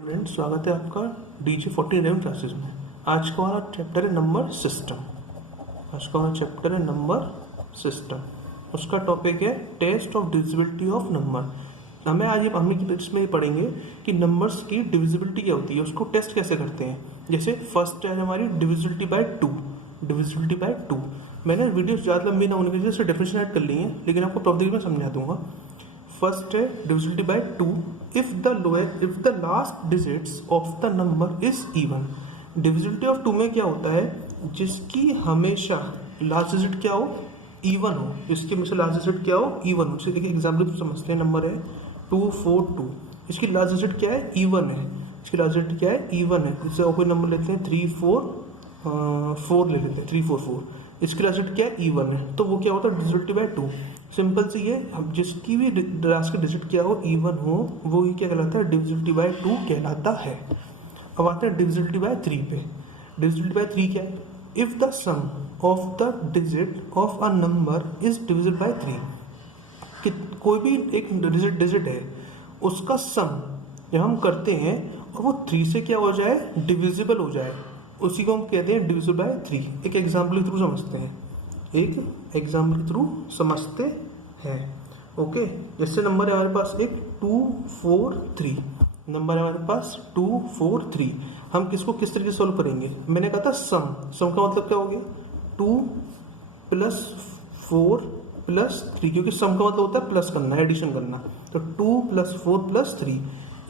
Friends, स्वागत है आपका DG49 क्लासेस में। आज का हमारा चैप्टर है नंबर सिस्टम। उसका टॉपिक है test of divisibility of number. हम इसमें पढ़ेंगे कि नंबर्स की डिविजिबिलिटी क्या होती है, उसको टेस्ट कैसे करते हैं। जैसे फर्स्ट है हमारी डिविजिबिलिटी बाय टू। मैंने वीडियो ज़्यादा लंबी ना होने की वजह से डेफिनेशन ऐड कर ली है, लेकिन आपको प्रॉब्लम में समझा दूंगा। फर्स्ट है divisibility by two if the last digits of the number is even. Divisibility of two में क्या होता है, जिसकी हमेशा लास्ट डिजिट क्या हो, इवन हो। इसकी हमेशा लास्ट डिजिट क्या हो, इवन हो। जैसे एक एग्जाम्पल समझते हैं, नंबर है 242, इसकी लास्ट डिजिट क्या है, इवन है। इसकी लास्ट डिजिट क्या है, इवन है। जैसे कोई नंबर लेते हैं 344 ले लेते हैं, 344, इसकी लास्ट डिजिट क्या है, इवन है। तो वो क्या होता है, डिविजिबिलिटी बाय टू। सिंपल सी है, अब जिसकी भी लास्ट की डिजिट क्या हो, इवन हो, वो ही क्या कहलाता है, डिविजिबिलिटी बाय टू कहलाता है। अब आते हैं डिविजिबिलिटी बाय थ्री पे। डिविजिबिलिटी बाय थ्री क्या है, if the sum of the digit of a number is divisible by three. कि कोई भी एक डिजिट है, उसका सम जब हम करते हैं और वो थ्री से क्या हो जाए, डिविजिबल हो जाए, उसी को हम कहते हैं डिविजिबल बाय थ्री। एक एग्जाम्पल के थ्रू समझते हैं। ओके, जैसे नंबर है हमारे पास एक 243, नंबर है हमारे पास 243। हम किसको किस तरीके से सॉल्व करेंगे, मैंने कहा था सम का मतलब क्या हो गया, 2 + 4 + 3, क्योंकि सम का मतलब होता है प्लस करना, एडिशन करना। तो 2 + 4 + 3,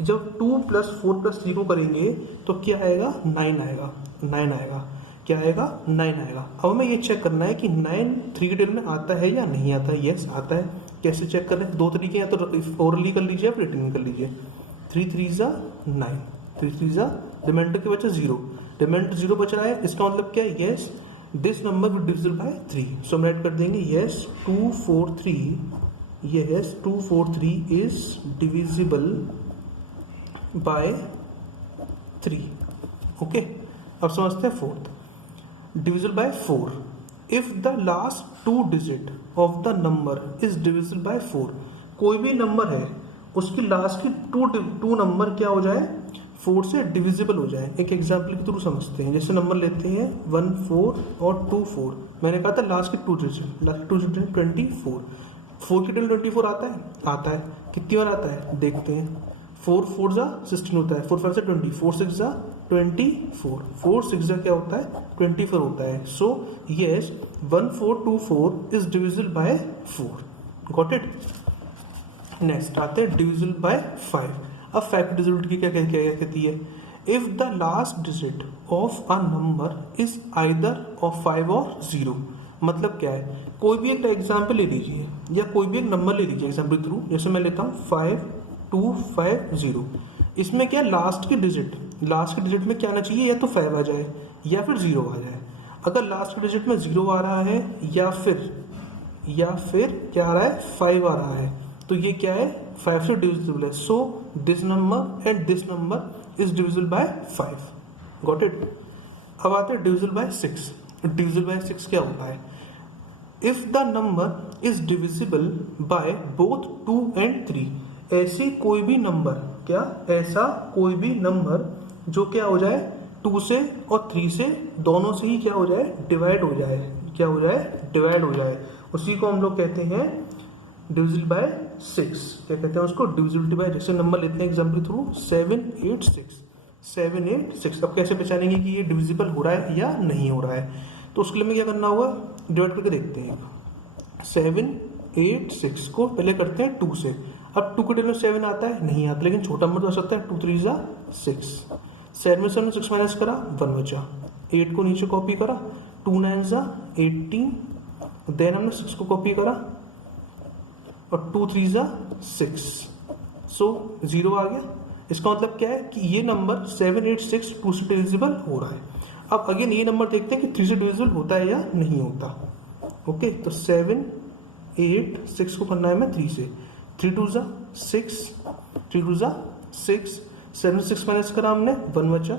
जब 2 + 4 + 3 को करेंगे तो क्या आएगा, 9 आएगा। क्या आएगा, 9 आएगा। अब हमें ये चेक करना है कि 9 3 के टेबल में आता है या नहीं आता है। यस आता है। कैसे चेक कर रहे हैं, दो तरीके हैं, तो ओरली कर लीजिए या फिर रिटन कर लीजिए। 3 3 = 9, 3 3 = रिमाइंडर के बचा 0, रिमाइंडर 0 बच रहा है। इसका मतलब क्या है, yes this number will divisible by 3। सो हम राइट कर देंगे yes 243 is divisible bye 3। Okay, अब समझते हैं fourth, divisible by 4 if the last 2 digit of the number is divisible bye 4। कोई भी नंबर है, उसकी लास्ट की टू नंबर क्या हो जाए, 4 से डिविजिबल हो जाए। एक एग्जाम्पल के थ्रू समझते हैं। जैसे नंबर लेते हैं 14 और 24। मैंने कहा था लास्ट की टू डिजिट 24। 4 की टेबल 24 आता है। कितनी बार आता है देखते हैं। 4 4 = 16 होता है, 4 5 = 20, 4 6 = 24, 4 6 क्या होता है, 24 होता है। So yes 1424 is divisible bye 4। Got it. Next आते हैं डिविजिबल बाय 5। अब 5 की डिविजिबिलिटी क्या कहती है, if the last digit of a number is either of 5 और 0। मतलब क्या है, कोई भी एक एग्जाम्पल ले लीजिए या कोई भी एक नंबर ले लीजिए एग्जाम्पल के थ्रू। जैसे मैं लेता हूँ 5250। इसमें क्या, लास्ट की डिजिट में क्या आना चाहिए, या तो 5 आ जाए या फिर 0 आ जाए। अगर लास्ट की डिजिट में 0 आ रहा है या फिर क्या आ रहा है, 5 आ रहा है, तो ये क्या है, 5 से डिविजिबल है। So this number and this number is divisible bye 5। Got it. अब आते हैं डिविजिबल बाय 6। डिविजिबल बाय 6 क्या होता है, if the number is divisible by both 2 and 3। ऐसा कोई भी नंबर जो क्या हो जाए, 2 से और 3 से दोनों से ही क्या हो जाए, डिवाइड हो जाए। उसी को हम लोग कहते हैं डिविजिबल बाय 6। क्या कहते हैं उसको, डिविजिबिलिटी बाय। जैसे नंबर लेते हैं एग्जाम्पल थ्रू 786। अब कैसे पहचानेंगे कि ये डिविजिबल हो रहा है या नहीं हो रहा है, तो उसके लिए हमें क्या करना होगा, डिवाइड करके देखते हैं। 786 को पहले करते हैं 2 से। अब 2 के टेबल में 7 आता है, नहीं आता, लेकिन छोटा नंबर तो आ सकता है। 2 3 = 6। 7 में 6 माइनस करा, 1 बचा। 8 को नीचे कॉपी करा, 2 9 = 18। देन हमने 6 को कॉपी करा और 2 3 = 6। सो 0 आ गया। इसका मतलब क्या है कि ये नंबर 786 2 से डिविजिबल हो रहा है। अब अगेन ये नंबर देखते हैं कि 3 से डिविजिबल होता है या नहीं होता। ओके, तो 7 8 6 को करना है मैं 3 से। 3 2 = 6, 3 2 = 6। 7 में 6 माइनस करा हमने, 1 बचा।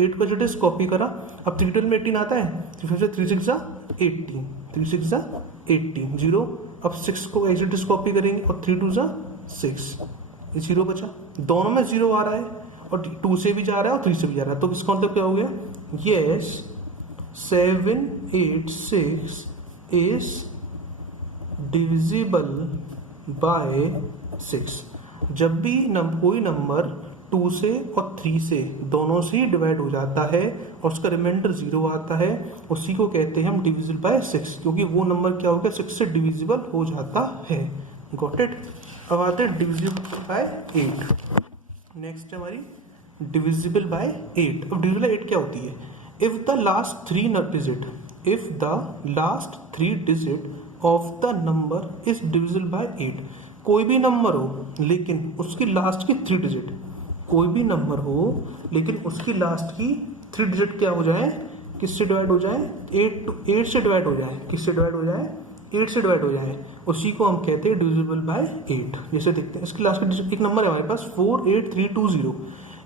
8 को जो कॉपी करा। अब 3 12 में 18 आता है, 3 6 = 18, 3 6 = 18, 0। अब 6 को एग्जिट कॉपी करेंगे और 3 2 = 6, 0 बचा। दोनों में 0 आ रहा है और 2 से भी जा रहा है और 3 से भी जा रहा है, तो इसका मतलब क्या हो गया, यस 786 इज डिविजिबल बाय 6। जब भी कोई नंबर 2 से और 3 से दोनों से ही डिवाइड हो जाता है और उसका रिमाइंडर 0 आता है, उसी को कहते हैं हम डिविजिबल बाय 6, क्योंकि वो नंबर क्या हो गया, 6 से डिविजिबल हो जाता है। Got it. अब आते हैं डिविजिबल बाय 8। नेक्स्ट है हमारी डिविजिबल बाय 8। अब डिविजिबल बाय 8 क्या होती है, if the last 3 digit of the number is divisible bye 8। कोई भी नंबर हो लेकिन उसकी लास्ट की 3 डिजिट, कोई भी नंबर हो लेकिन उसकी लास्ट की 3 डिजिट क्या हो जाए, किससे डिवाइड हो जाए, 8 से डिवाइड हो जाए, किससे डिवाइड हो जाए, 8 से डिवाइड हो जाए, उसी को हम कहते हैं डिविजिबल बाय 8। जैसे देखते हैं इसकी लास्ट की डिजिट, एक नंबर है हमारे पास 48320,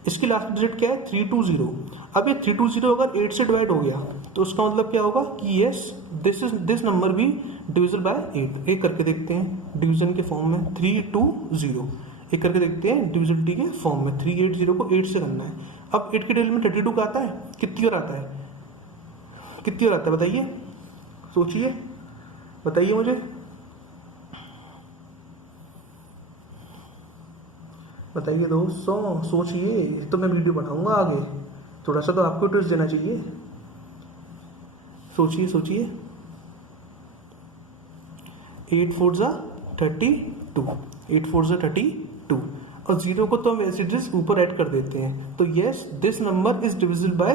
इसकी लास्ट डिजिट क्या है 320। अब ये 320 अगर 8 से डिवाइड हो गया तो उसका मतलब क्या होगा कि यस दिस नंबर भी डिविजिबल बाय 8। एक करके देखते हैं डिवीजन के फॉर्म में 320, एक करके देखते हैं डिविजिबिलिटी के फॉर्म में 380 को 8 से करना है। अब 8 के टेबल में 32 का आता है, कितनी बार आता है, कितनी बार आता है बताइए, सोचिए बताइए मुझे, बताइए दोस्तों सोचिए, तो मैं वीडियो बनाऊंगा आगे, थोड़ा सा तो आपको ट्विस्ट देना चाहिए, सोचिए सोचिए। 8 4 जा 32, 8 4 जा 32, और 0 को तो हम वैसे ऊपर ऐड कर देते हैं, तो yes this number is divisible bye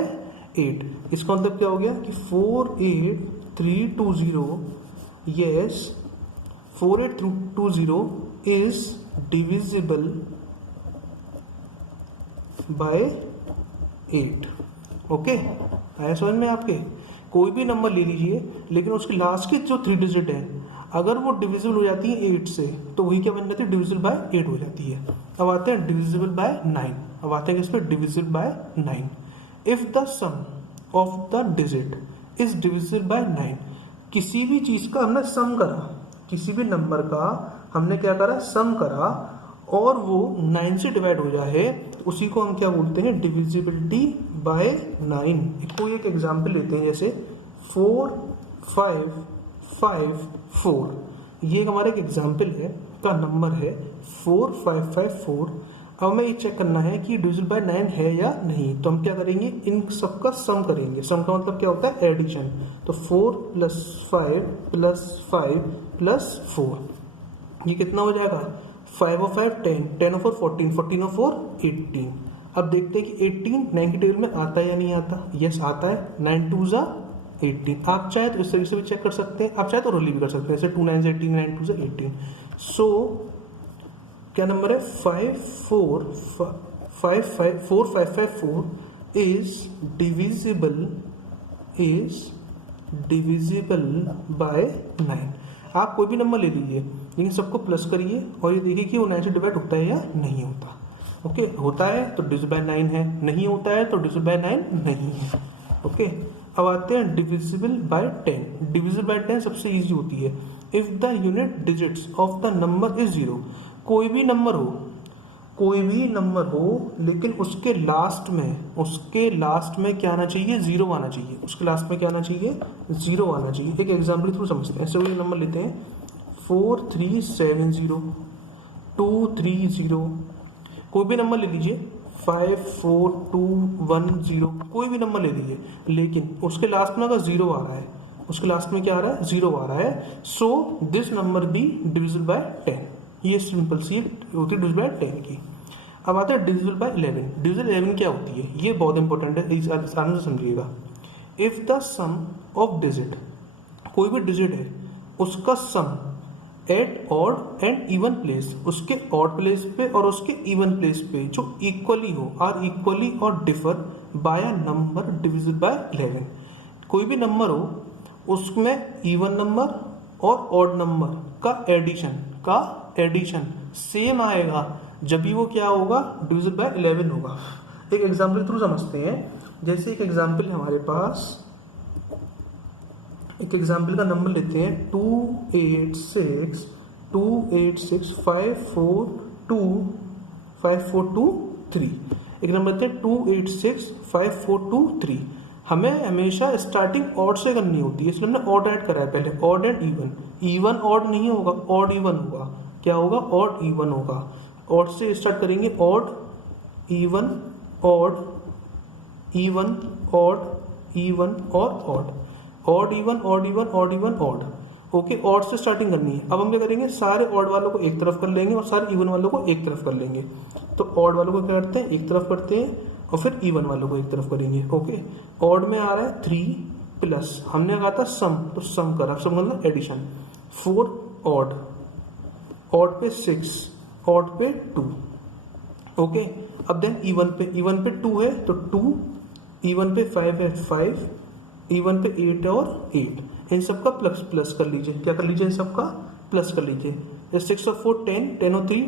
8। इसका मतलब क्या हो गया कि 48320, yes 48320 is divisible bye 8। Okay, आया समझ में आपके। कोई भी नंबर ले लीजिए लेकिन उसकी लास्ट की जो 3 डिजिट है अगर वो डिविजिबल हो जाती है 8 से, तो वही क्या बन जाती है, डिविजिबल बाय 8 हो जाती है। अब आते हैं डिविजिबल बाय 9। अब आते हैं किस पे, divisible by 9। If the sum of the digit is divisible by 9, किसी भी चीज का हमने सम करा, किसी भी नंबर का हमने क्या करा, सम करा, और वो 9 से डिवाइड हो जाए, उसी को हम क्या बोलते हैं, डिविजिबिलिटी बाय 9। कोई एक एग्जांपल लेते हैं, जैसे 4554, ये हमारा एक एग्जांपल है का नंबर है 4554। अब हमें ये चेक करना है कि डिविजिबल बाय 9 है या नहीं, तो हम क्या करेंगे, इन सबका सम करेंगे। सम का मतलब क्या होता है, एडिशन। तो 4 + 5 + 5 + 4, ये कितना हो जाएगा, 5 और 5 10, 10 और 4 14, 14 और 4 18। अब देखते हैं कि 18 9 की टेबल में आता है या नहीं आता। यस आता है, 9 2 जा 18। आप चाहे तो इस तरीके से भी चेक कर सकते हैं, आप चाहे तो रोली भी कर सकते हैं, जैसे 2 9 से 18, 9 2 से 18। सो क्या नंबर है, 4554 इज डिविजिबल बाय 9। आप कोई भी नंबर ले लीजिए लेकिन सबको प्लस करिए और ये देखिए कि वो 9 से डिवाइड होता है या नहीं होता। ओके, होता है तो डिविजिबल बाय 9 है, नहीं होता है तो डिविजिबल बाय 9 नहीं है। ओके, अब आते हैं डिविजिबल बाय 10। डिविजिबल बाय 10 सबसे इजी होती है। If the unit digits of the number is 0, कोई भी नंबर हो लेकिन उसके लास्ट में क्या आना चाहिए, 0 आना चाहिए। उसके लास्ट में क्या आना चाहिए, 0 आना चाहिए। एक एग्जाम्पल थ्रू समझते हैं। ऐसे कोई नंबर लेते हैं 4370 230, कोई भी नंबर ले लीजिए 54210, कोई भी नंबर ले लीजिए, लेकिन उसके लास्ट में अगर 0 आ रहा है, उसके लास्ट में क्या आ रहा है, 0 आ रहा है, so this number be divisible by 10। ये सिंपल सी होती है डिविजिबल बाय 10 की। अब आता है डिविजिबल बाय 11। डिविजिबल 11 क्या होती है, ये बहुत इंपॉर्टेंट है, आराम से समझिएगा। If the sum of digit, कोई भी डिजिट है उसका sum at odd and even place, उसके ऑड प्लेस पे और उसके इवन प्लेस पे जो इक्वली हो, आर इक्वली और differ by a number divisible by 11। कोई भी नंबर हो उसमें इवन नंबर और ऑड नंबर का एडिशन सेम आएगा, जब भी वो क्या होगा, डिविजिबल बाय 11 होगा। एक एग्जाम्पल थ्रू समझते हैं। जैसे एक एग्जाम्पल हमारे पास, एक एग्जाम्पल का नंबर लेते हैं 286 542 5423। एक नंबर देते हैं 2865423। हमें हमेशा स्टार्टिंग ऑड से करनी होती है, इसलिए हमने ऑड ऐड करा है पहले, odd and even. Even odd नहीं होगा, ऑड इवन होगा। क्या होगा? ऑड इवन होगा। ऑड से स्टार्ट करेंगे, odd even odd even odd even और odd, odd even odd even odd even odd. Okay, odd से स्टार्टिंग करनी है। अब हम क्या करेंगे, सारे ऑड वालों को एक तरफ कर लेंगे और सारे इवन वालों को एक तरफ कर लेंगे। तो ऑड वालों को क्या करते हैं, एक तरफ करते हैं और फिर इवन वालों को एक तरफ करेंगे। ओके, ऑड में आ रहा है 3 प्लस, हमने कहा था सम, तो सम करा, सम मतलब एडिशन। 4 ऑड, ऑड पे 6, ऑड पे 2। ओके, अब देन इवन पे 2 है तो 2, इवन पे 5 है 5, इवन पे 8 और 8। इन सबका प्लस प्लस कर लीजिए। क्या कर लीजिए? इन सबका प्लस कर लीजिए। 6 और 4 10, 10 और 3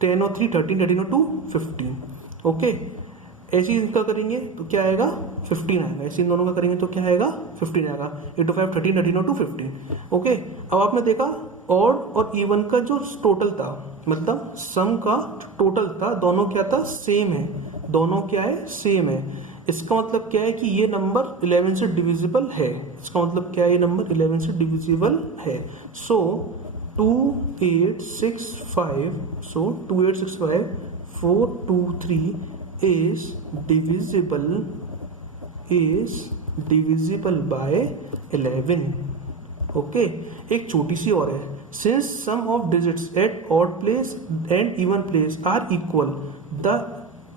13, 13 और 2 15। ओके, ऐसे इनका करेंगे तो क्या आएगा? 15 आएगा। ऐसे इन दोनों का करेंगे तो क्या आएगा? 15 आएगा। 8 और 5 13, 13 और 2 15। ओके, अब आपने देखा ऑड और इवन का जो टोटल था, मतलब सम का टोटल था, दोनों क्या था? सेम है। दोनों क्या है? सेम है। इसका मतलब क्या है कि ये नंबर 11 से डिविजिबल है। इसका मतलब क्या है? ये नंबर 11 से डिविजिबल है। सो 2865 423 is divisible by 11। ओके, एक छोटी सी और है। Since sum of digits at odd place and even place are equal,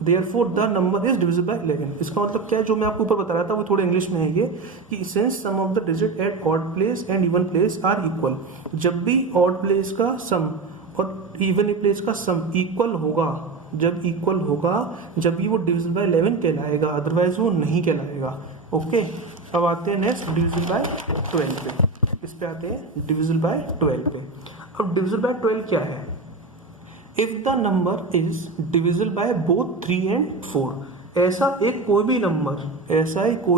therefore the number is divisible by 11। इसका मतलब क्या है? जो मैं आपको ऊपर बता रहा था वो थोड़ा इंग्लिश में है ये, कि since sum of the digit at odd place and even place are equal, जब भी odd place का sum और even place का sum इक्वल होगा, जब इक्वल होगा, जब भी वो divisible by 11 कहलाएगा, अदरवाइज वो नहीं कहलाएगा। ओके, अब आते हैं नेक्स्ट divisible by 12 पे। इस पे आते हैं divisible by 12 पे। अब divisible by 12 क्या है? If the number is divisible by both 3 and 4, ऐसा एक कोई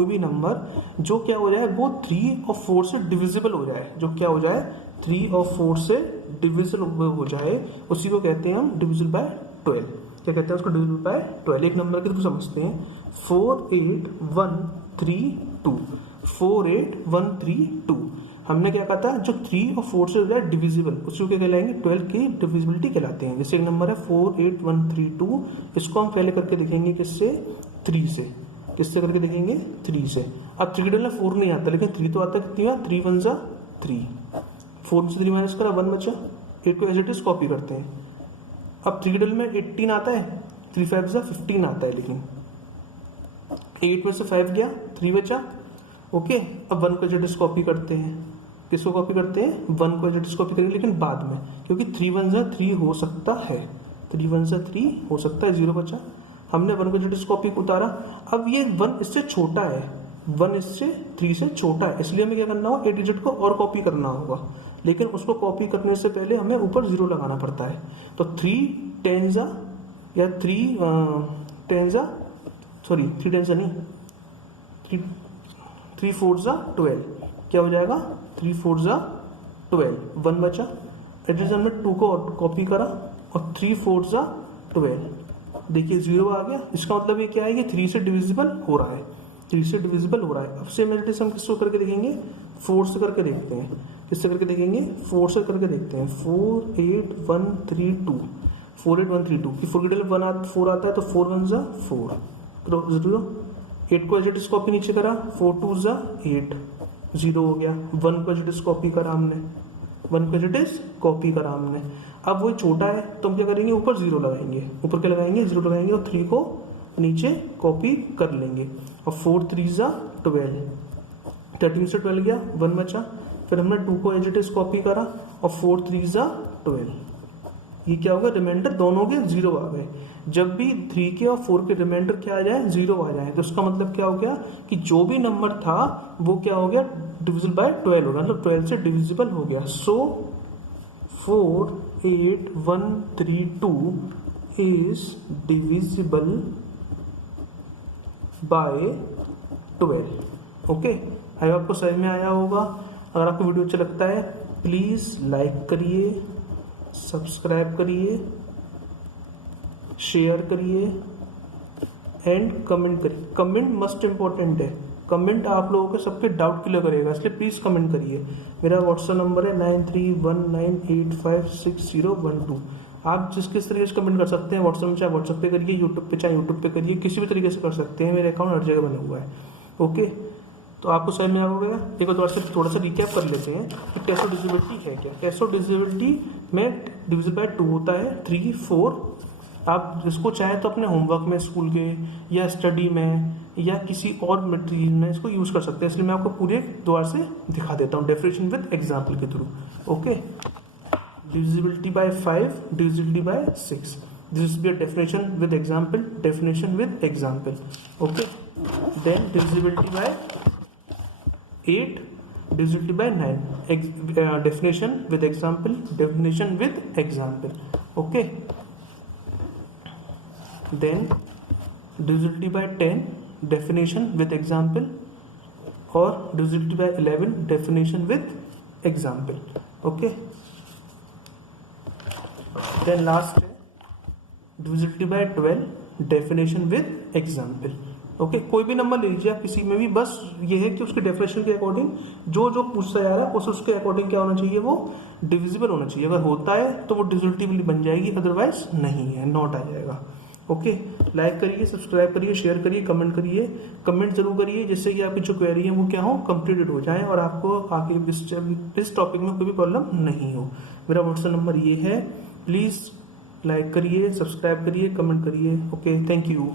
भी नंबर जो क्या हो जाए, वो 3 और 4 से डिविजिबल हो जाए, जो क्या हो जाए, 3 और 4 से डिविजिबल हो जाए, उसी को कहते हैं हम डिविजिबल बाय 12। क्या कहते हैं उसको? Divisible by 12। एक नंबर के थ्रू समझते हैं, 48132 48132। हमने क्या कहा था? जो 3 और 4 से हो जाए डिविजिबल, उसको क्या कहलाएंगे? 12 की डिविजिबिलिटी कहलाते हैं। जैसे एक नंबर है 48132, इसको हम पहले करके देखेंगे किससे? 3 से। किससे करके देखेंगे? 3 से। अब 3 में 4 नहीं आता, लेकिन 3 तो आता है। कितनी बार? 3 1 3, 4 से 3 माइनस करा, 1 बचा। 8 को एज इट इज कॉपी करते हैं। अब 3 में 18 आता है, 3 5 15 आता है, लेकिन 8 में से 5 गया, 3 बचा। ओके, अब 1 को एज इट इज कॉपी करते हैं। किसको कॉपी करते हैं? 1 को एज इट इज कॉपी करेंगे, लेकिन बाद में, क्योंकि 3 1 3 हो सकता है, 3 1 3 हो सकता है, 0 बचा। हमने 1 को एज इट इज कॉपी उतारा। अब ये 1 इससे छोटा है, 1 इससे 3 से छोटा है, इसलिए हमें क्या करना होगा? 8 डिजिट को और कॉपी करना होगा, लेकिन उसको कॉपी करने से पहले हमें ऊपर 0 लगाना पड़ता है। तो 3 10 या 3 10 सॉरी 3 10 नहीं, 3 4 12। क्या हो जाएगा? 3 4 12, 1 बचा। एड्रेस हमने 2 को कॉपी करा और 3 4 12, देखिए 0 आ गया। इसका मतलब ये क्या है? ये 3 से डिविजिबल हो रहा है, 3 से डिविजिबल हो रहा है। अब सेम एड्रेस हम किसको करके देखेंगे? 4 से करके देखते हैं। किससे करके देखेंगे? 4 से करके देखते हैं। 48132 48132 की 4 की डिजिट 4 आता है, तो 4 1 4, तो 0। 8 को एज इट इज कॉपी नीचे करा, 4 2 8, 0 हो गया। 1 को एज इट इज कॉपी करा हमने, 1 को एज इट इज कॉपी करा हमने। अब वो छोटा है तो हम क्या करेंगे? ऊपर 0 लगाएंगे। ऊपर क्या लगाएंगे? 0 लगाएंगे और 3 को नीचे कॉपी कर लेंगे। और 4 3 12, 13 से 12 गया, 1 बचा। फिर हमने 2 को एज इट इज कॉपी करा और 4 3 12। ये क्या होगा? रिमाइंडर दोनों के 0 आ गए। जब भी 3 के और 4 के रिमाइंडर क्या आ जाए? 0 आ जाए, तो उसका मतलब क्या हो गया? कि जो भी नंबर था वो क्या हो गया? डिविजिबल बाय 12 हो गया, मतलब 12 से डिविजिबल हो गया। सो 48132 इज डिविजिबल बाय 12। ओके, आई आपको समझ में आया होगा। अगर आपको वीडियो अच्छा लगता है प्लीज लाइक करिए, सब्सक्राइब करिए, शेयर करिए एंड कमेंट करिए। कमेंट मस्ट इम्पॉर्टेंट है, कमेंट आप लोगों के सबके डाउट क्लियर करेगा, इसलिए प्लीज़ कमेंट करिए। मेरा व्हाट्सएप नंबर है 9319856012। आप जिस किस तरीके से कमेंट कर सकते हैं व्हाट्सएप में, चाहे व्हाट्सएप पे करिए, यूट्यूब पे चाहे यूट्यूब पे करिए, किसी भी तरीके से कर सकते हैं, मेरे अकाउंट हर जगह बना हुआ है। ओके, तो आपको समझ में आ गया। एक बार थोड़ा सा रिकैप कर लेते हैं कि कैशो डिविजिबिलिटी है क्या। कैशो डिविजिबिलिटी में डिविजिबल बाय 2 होता है, 3, 4। आप इसको चाहे तो अपने होमवर्क में स्कूल के या स्टडी में या किसी और मटेरियल में इसको यूज कर सकते हैं, इसलिए मैं आपको पूरे द्वार से दिखा देता हूँ डेफिनेशन विद एग्जाम्पल के through. Okay, divisibility by 5, divisibility by 6. This is be a definition with example, definition with example. Okay, then divisibility by 8, divisibility by 9. Definition with example, definition with example. Okay, then divisibility by 10, definition with example, or divisibility by 11, definition with example. Okay, then last है divisibility by 12, definition with example. Okay, कोई भी number ले लीजिए आप किसी में भी, बस ये है कि उसके डेफिनेशन के अकॉर्डिंग जो जो पूछता जा रहा है उसके अकॉर्डिंग क्या होना चाहिए, वो डिविजिबल होना चाहिए। अगर होता है तो वो डिविजिबिलिटी बन जाएगी, अदरवाइज नहीं है, नॉट आ जाएगा। ओके, लाइक करिए, सब्सक्राइब करिए, शेयर करिए, कमेंट करिए, कमेंट जरूर करिए, जिससे कि आपकी जो क्वेरी है वो क्या हो, कंप्लीटेड हो जाए और आपको आगे इस टॉपिक में कोई भी प्रॉब्लम नहीं हो। मेरा व्हाट्सएप नंबर ये है, प्लीज़ लाइक करिए, सब्सक्राइब करिए, कमेंट करिए। Okay, thank you.